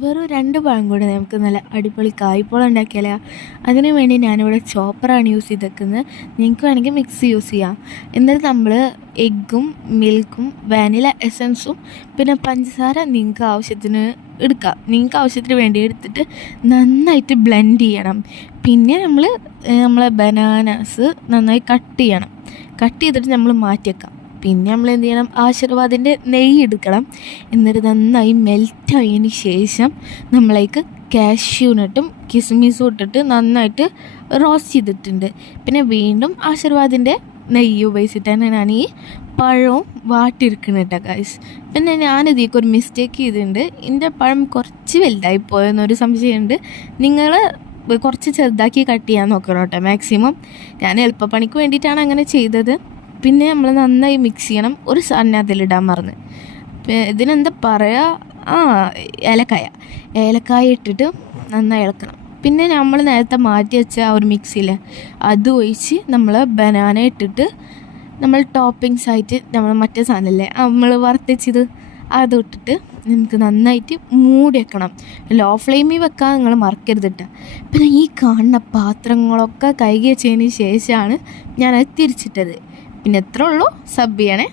വെറും 2 പഴം കൂടെ നമുക്ക് നല്ല അടിപൊളി കായ്പോളം ഉണ്ടാക്കിയാലോ. അതിന് വേണ്ടി ഞാനിവിടെ ചോപ്പറാണ് യൂസ് ചെയ്തേക്കുന്നത്. നിങ്ങൾക്ക് വേണമെങ്കിൽ മിക്സി യൂസ് ചെയ്യാം. എന്നിട്ട് നമ്മൾ എഗ്ഗും മിൽക്കും വാനില എസൻസും പിന്നെ പഞ്ചസാര നിങ്ങൾക്ക് ആവശ്യത്തിന് എടുക്കാം. നിങ്ങൾക്ക് ആവശ്യത്തിന് വേണ്ടി എടുത്തിട്ട് നന്നായിട്ട് ബ്ലെൻഡ് ചെയ്യണം. പിന്നെ നമ്മളെ ബനാനാസ് നന്നായി കട്ട് ചെയ്യണം. കട്ട് ചെയ്തിട്ട് നമ്മൾ മാറ്റി വെക്കാം. പിന്നെ നമ്മൾ എന്ത് ചെയ്യണം, ആശീർവാദിൻ്റെ നെയ്യ് എടുക്കണം. എന്നിട്ട് നന്നായി മെൽറ്റായതിന് ശേഷം നമ്മളേക്ക് കാഷ്യൂനട്ടും കിസ്മിസും ഇട്ടിട്ട് നന്നായിട്ട് റോസ്റ്റ് ചെയ്തിട്ടുണ്ട്. പിന്നെ വീണ്ടും ആശീർവാദിൻ്റെ നെയ്യ് ഉപയോഗിച്ചിട്ടാണ് ഞാൻ ഈ പഴവും വാട്ടിയിരിക്കുന്നത് കേട്ടോ ഗൈസ്. പിന്നെ ഞാനിതിലേക്ക് ഒരു മിസ്റ്റേക്ക് ചെയ്തിട്ടുണ്ട്. എൻ്റെ പഴം കുറച്ച് വലുതായി പോയെന്നൊരു സംശയമുണ്ട്. നിങ്ങൾ കുറച്ച് ചെറുതാക്കി കട്ട് ചെയ്യാൻ നോക്കണം കേട്ടോ മാക്സിമം. ഞാൻ എളുപ്പപ്പണിക്ക് വേണ്ടിയിട്ടാണ് അങ്ങനെ ചെയ്തത്. പിന്നെ നമ്മൾ നന്നായി മിക്സ് ചെയ്യണം. ഒരു സാധനം അതിലിടാൻ മറന്ന്, ഇതിനെന്താ പറയുക, ഏലക്കായ ഇട്ടിട്ട് നന്നായി ഇളക്കണം. പിന്നെ നമ്മൾ നേരത്തെ മാറ്റി വെച്ച ആ ഒരു മിക്സിയിൽ അത് ഒഴിച്ച് നമ്മൾ ബനാന ഇട്ടിട്ട് നമ്മൾ ടോപ്പിങ്സ് ആയിട്ട് നമ്മൾ മറ്റേ സാധനമല്ലേ നമ്മൾ വറുത്തത് അതിട്ടിട്ട് നമുക്ക് നന്നായിട്ട് മൂടി വെക്കണം. ലോ ഫ്ലെയിമിൽ വെക്കാൻ നിങ്ങൾ മറക്കരുത് കേട്ടോ. പിന്നെ ഈ കാണുന്ന പാത്രങ്ങളൊക്കെ കഴുകി വെച്ചതിന് ശേഷമാണ് ഞാനത് തിരിച്ചിട്ടത്. പിന്നെ എത്ര ഉള്ളൂ, സബ് ചെയ്യണേ.